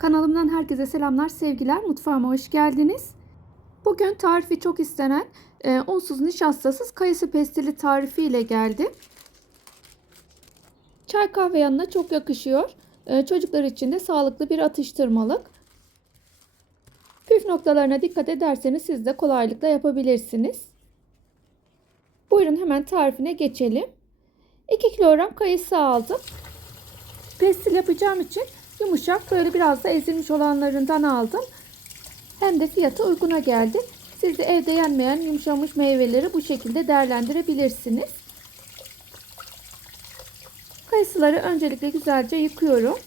Kanalımdan herkese selamlar, sevgiler. Mutfağıma hoş geldiniz. Bugün tarifi çok istenen e, unsuz nişastasız kayısı pestili tarifi ile geldim. Çay kahve yanına çok yakışıyor. E, çocuklar için de sağlıklı bir atıştırmalık. Püf noktalarına dikkat ederseniz siz de kolaylıkla yapabilirsiniz. Buyurun hemen tarifine geçelim. 2 kilogram kayısı aldım. Pestil yapacağım için yumuşak böyle biraz da ezilmiş olanlarından aldım. Hem de fiyatı uyguna geldi. Siz de evde yenmeyen yumuşamış meyveleri bu şekilde değerlendirebilirsiniz. Kayısıları öncelikle güzelce yıkıyorum.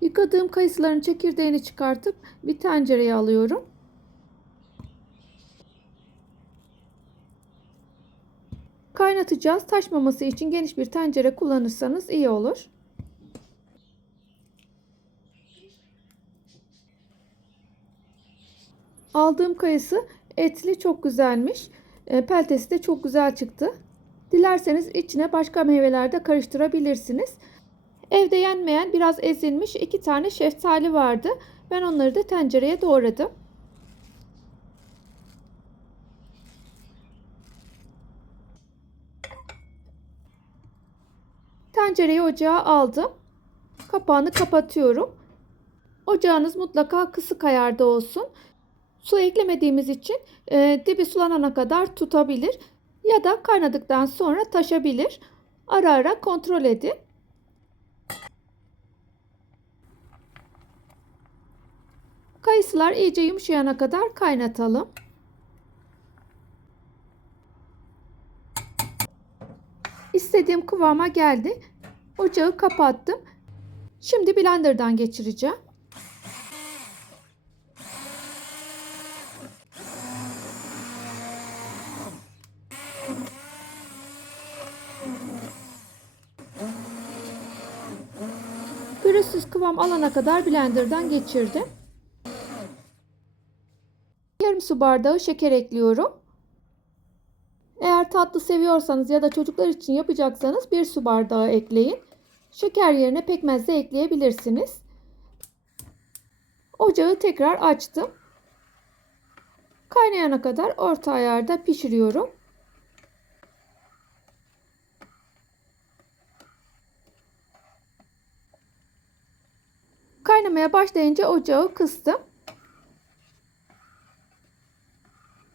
Yıkadığım kayısıların çekirdeğini çıkartıp bir tencereye alıyorum. Kaynatacağız. Taşmaması için geniş bir tencere kullanırsanız iyi olur. Aldığım kayısı etli çok güzelmiş. E, peltesi de çok güzel çıktı. Dilerseniz içine başka meyveler de karıştırabilirsiniz. Evde yenmeyen biraz ezilmiş iki tane şeftali vardı. Ben onları da tencereye doğradım. Tencereyi ocağa aldım. Kapağını kapatıyorum. Ocağınız mutlaka kısık ayarda olsun. Su eklemediğimiz için e, dibi sulanana kadar tutabilir ya da kaynadıktan sonra taşabilir. Ara ara kontrol edin. Kayısılar iyice yumuşayana kadar kaynatalım. İstediğim kıvama geldi. Ocağı kapattım. Şimdi blenderdan geçireceğim. Pürüzsüz kıvam alana kadar blenderdan geçirdim. Yarım su bardağı şeker ekliyorum. Eğer tatlı seviyorsanız ya da çocuklar için yapacaksanız bir su bardağı ekleyin. Şeker yerine pekmez de ekleyebilirsiniz. Ocağı tekrar açtım. Kaynayana kadar orta ayarda pişiriyorum. Kaynamaya başlayınca ocağı kıstım.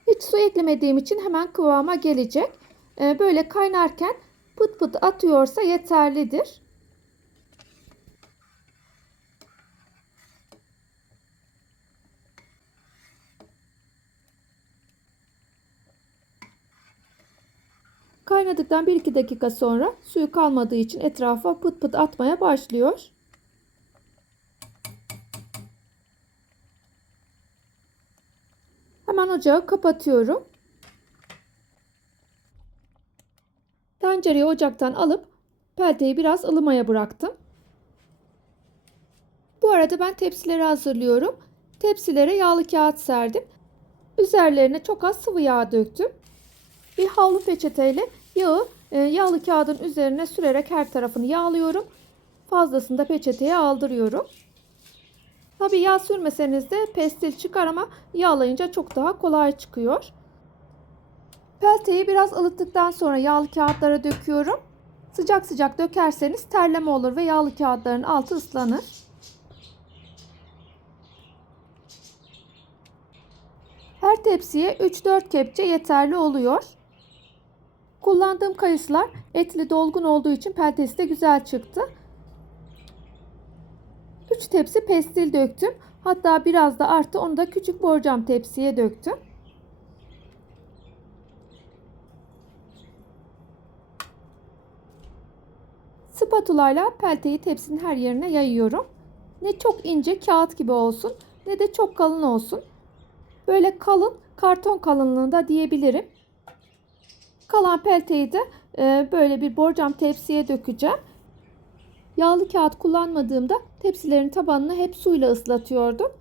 Hiç su eklemediğim için hemen kıvama gelecek. Böyle kaynarken pıt pıt atıyorsa yeterlidir. Kaynadıktan 1-2 dakika sonra suyu kalmadığı için etrafa pıt pıt atmaya başlıyor. Hemen ocağı kapatıyorum. Tencereyi ocaktan alıp pelteyi biraz ılımaya bıraktım. Bu arada ben tepsileri hazırlıyorum. Tepsilere yağlı kağıt serdim. Üzerlerine çok az sıvı yağ döktüm. Bir havlu peçeteyle yağı e, yağlı kağıdın üzerine sürerek her tarafını yağlıyorum. Fazlasını da peçeteye aldırıyorum. Tabi yağ sürmeseniz de pestil çıkar ama yağlayınca çok daha kolay çıkıyor. Pelteyi biraz ılıttıktan sonra yağlı kağıtlara döküyorum. Sıcak sıcak dökerseniz terleme olur ve yağlı kağıtların altı ıslanır. Her tepsiye 3-4 kepçe yeterli oluyor. Kullandığım kayısılar etli dolgun olduğu için peltesi de güzel çıktı. 3 tepsi pestil döktüm. Hatta biraz da arttı. Onu da küçük borcam tepsiye döktüm. Spatula ile pelteyi tepsinin her yerine yayıyorum. Ne çok ince kağıt gibi olsun ne de çok kalın olsun. Böyle kalın karton kalınlığında diyebilirim. Kalan pelteyi de e, böyle bir borcam tepsiye dökeceğim. Yağlı kağıt kullanmadığımda tepsilerin tabanını hep suyla ıslatıyordum.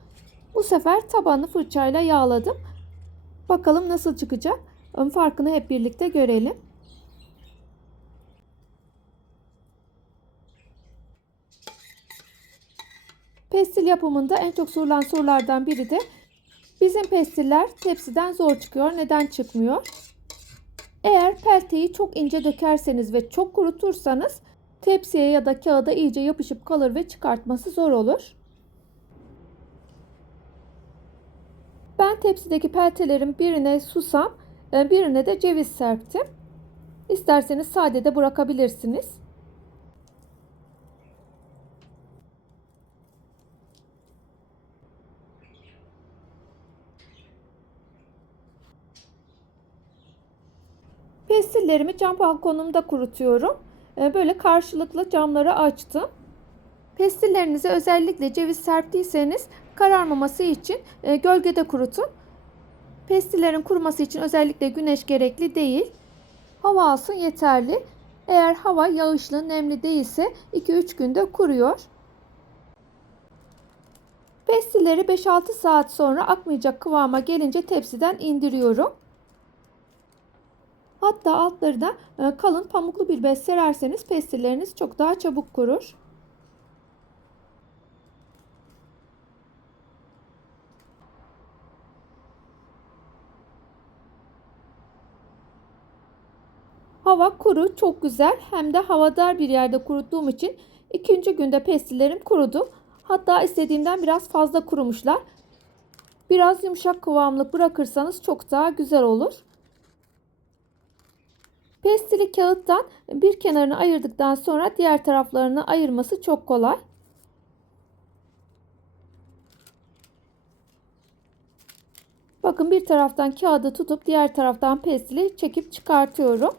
Bu sefer tabanını fırçayla yağladım. Bakalım nasıl çıkacak. Ön farkını hep birlikte görelim. Pestil yapımında en çok sorulan sorulardan biri de bizim pestiller tepsiden zor çıkıyor. Neden çıkmıyor? Eğer pelteyi çok ince dökerseniz ve çok kurutursanız tepsiye ya da kağıda iyice yapışıp kalır ve çıkartması zor olur. Ben tepsideki peltelerin birine susam, e, birine de ceviz serptim. İsterseniz sade de bırakabilirsiniz. Pestillerimi cam balkonumda kurutuyorum. E, Böyle karşılıklı camları açtım. Pestillerinize özellikle ceviz serptiyseniz kararmaması için e, gölgede kurutun. Pestillerin kuruması için özellikle güneş gerekli değil. Hava alsın yeterli. Eğer hava yağışlı, nemli değilse 2-3 günde kuruyor. Pestilleri 5-6 saat sonra akmayacak kıvama gelince tepsiden indiriyorum. Hatta altlarına e, kalın pamuklu bir bez sererseniz pestilleriniz çok daha çabuk kurur. Hava kuru, çok güzel. Hem de havadar bir yerde kuruttuğum için ikinci günde pestillerim kurudu. Hatta istediğimden biraz fazla kurumuşlar. Biraz yumuşak kıvamlı bırakırsanız çok daha güzel olur. Pestili kağıttan bir kenarını ayırdıktan sonra diğer taraflarını ayırması çok kolay. Bakın bir taraftan kağıdı tutup diğer taraftan pestili çekip çıkartıyorum.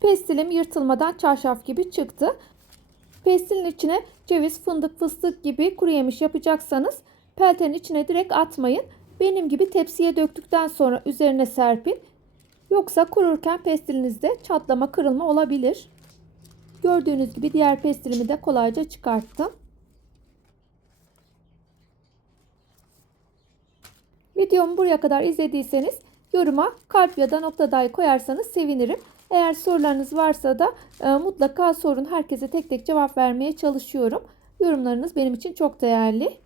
Pestilim yırtılmadan çarşaf gibi çıktı. Pestilin içine ceviz, fındık, fıstık gibi kuru yemiş yapacaksanız peltenin içine direkt atmayın. Benim gibi tepsiye döktükten sonra üzerine serpin. Yoksa kururken pestilinizde çatlama, kırılma olabilir. Gördüğünüz gibi diğer pestilimi de kolayca çıkarttım. Videomu buraya kadar izlediyseniz yoruma kalp ya da nokta dahi koyarsanız sevinirim. Eğer sorularınız varsa da e, mutlaka sorun. Herkese tek tek cevap vermeye çalışıyorum. Yorumlarınız benim için çok değerli.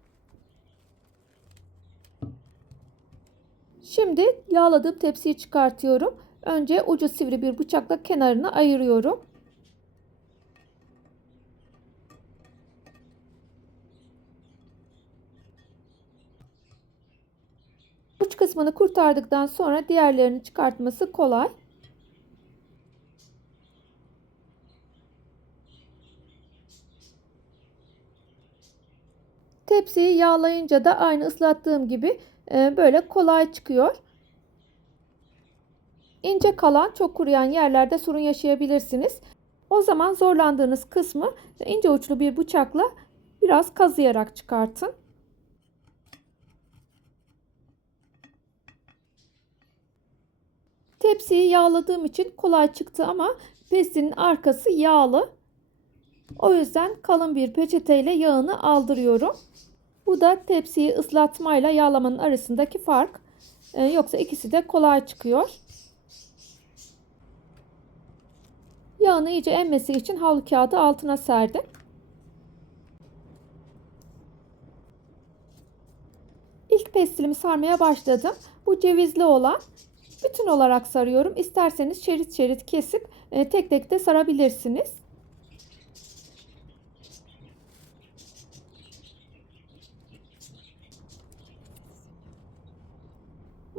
Şimdi yağladığım tepsiyi çıkartıyorum. Önce ucu sivri bir bıçakla kenarını ayırıyorum. Uç kısmını kurtardıktan sonra diğerlerini çıkartması kolay. Tepsiyi yağlayınca da aynı ıslattığım gibi böyle kolay çıkıyor. İnce kalan çok kuruyan yerlerde sorun yaşayabilirsiniz. O zaman zorlandığınız kısmı ince uçlu bir bıçakla biraz kazıyarak çıkartın. Tepsiyi yağladığım için kolay çıktı ama pestinin arkası yağlı. O yüzden kalın bir peçeteyle yağını aldırıyorum. Bu da tepsiyi ıslatmayla yağlamanın arasındaki fark. Ee, yoksa ikisi de kolay çıkıyor. Yağını iyice emmesi için havlu kağıdı altına serdim. İlk pestilimi sarmaya başladım. Bu cevizli olan bütün olarak sarıyorum. İsterseniz şerit şerit kesip e, tek tek de sarabilirsiniz.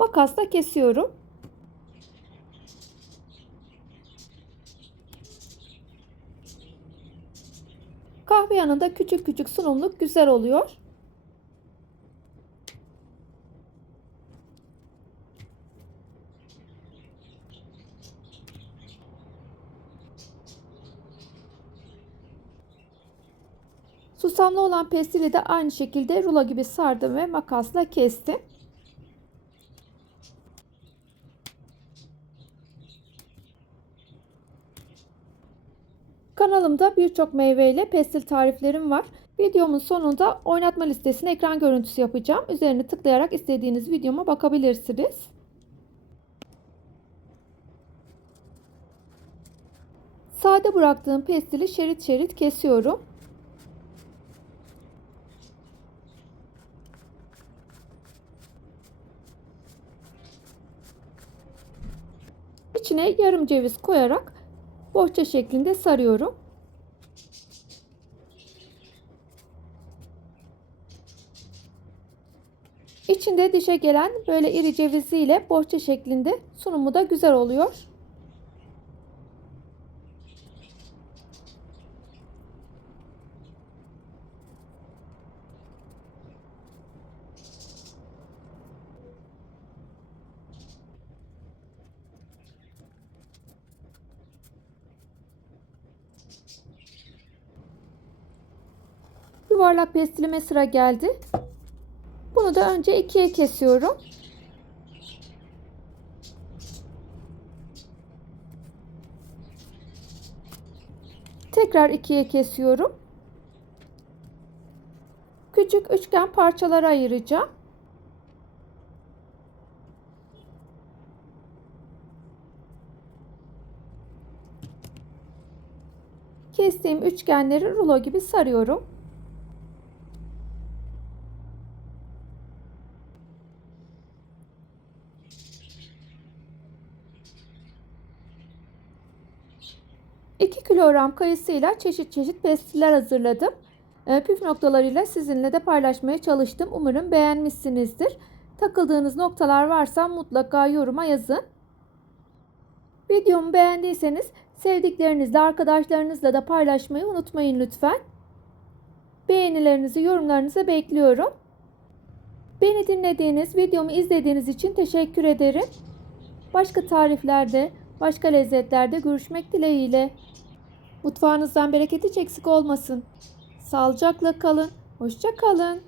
Makasla kesiyorum. Kahve yanında küçük küçük sunumluk güzel oluyor. Susamlı olan pestili de aynı şekilde rulo gibi sardım ve makasla kestim. Kanalımda birçok meyveyle pestil tariflerim var. Videomun sonunda oynatma listesine ekran görüntüsü yapacağım. Üzerine tıklayarak istediğiniz videoma bakabilirsiniz. Sade bıraktığım pestili şerit şerit kesiyorum. İçine yarım ceviz koyarak bohça şeklinde sarıyorum. İçinde dişe gelen böyle iri ceviziyle bohça şeklinde sunumu da güzel oluyor. Yuvarlak pestilime sıra geldi. Bunu da önce ikiye kesiyorum. Tekrar ikiye kesiyorum. Küçük üçgen parçalara ayıracağım. Kestiğim üçgenleri rulo gibi sarıyorum. İki kilogram kayısıyla çeşit çeşit pestiller hazırladım. E, Püf noktalarıyla sizinle de paylaşmaya çalıştım. Umarım beğenmişsinizdir. Takıldığınız noktalar varsa mutlaka yoruma yazın. Videomu beğendiyseniz sevdiklerinizle, arkadaşlarınızla da paylaşmayı unutmayın lütfen. Beğenilerinizi, yorumlarınızı bekliyorum. Beni dinlediğiniz, videomu izlediğiniz için teşekkür ederim. Başka tariflerde, başka lezzetlerde görüşmek dileğiyle. Mutfağınızdan bereket hiç eksik olmasın. Sağlıcakla kalın. Hoşça kalın.